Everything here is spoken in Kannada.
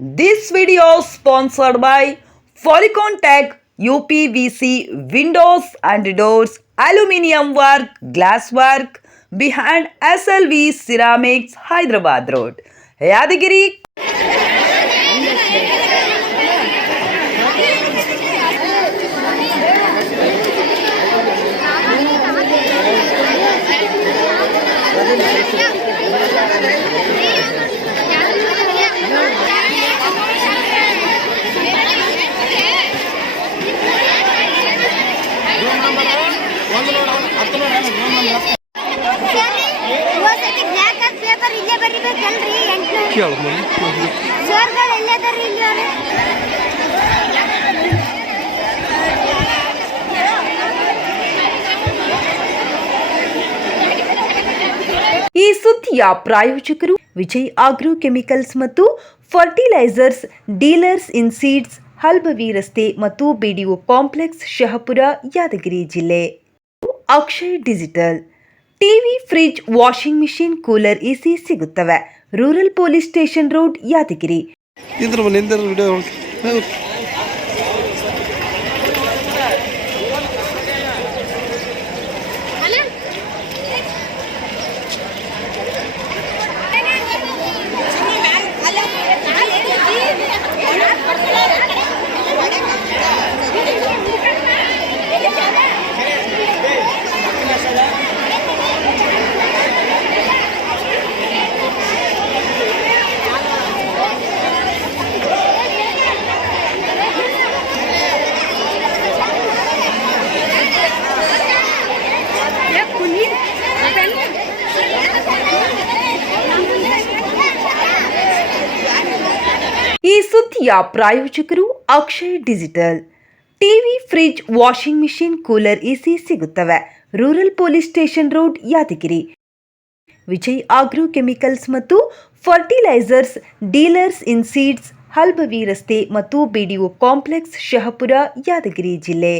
This video sponsored by Polycon Tech UPVC Windows and Doors Aluminium Work Glass Work behind SLV Ceramics Hyderabad Road Yadagiri. ಈ ಸುದ್ದಿಯ ಪ್ರಾಯೋಜಕರು ವಿಜಯ್ ಆಗ್ರೋ ಕೆಮಿಕಲ್ಸ್ ಮತ್ತು fertilisers dealers in seeds, Halbavi ರಸ್ತೆ ಮತ್ತು ಬಿಡಿಒ ಕಾಂಪ್ಲೆಕ್ಸ್, ಶಹಪುರ, ಯಾದಗಿರಿ ಜಿಲ್ಲೆ. Akshay digital TV, fridge, washing machine, cooler, AC ಸಿಗುತ್ತವೆ. Rural police station road, Yadgir. ಈ ಸುದ್ದಿಯ ಪ್ರಾಯೋಜಕರು Akshay digital TV, fridge, washing machine, cooler, AC ಸಿಗುತ್ತವೆ. Rural police station road, Yadgir. Vijay agro chemicals ಮತ್ತು fertilisers dealers in seeds, Halbavi ರಸ್ತೆ ಮತ್ತು ಬಿಡಿಒ ಕಾಂಪ್ಲೆಕ್ಸ್, ಶಹಪುರ, ಯಾದಗಿರಿ ಜಿಲ್ಲೆ.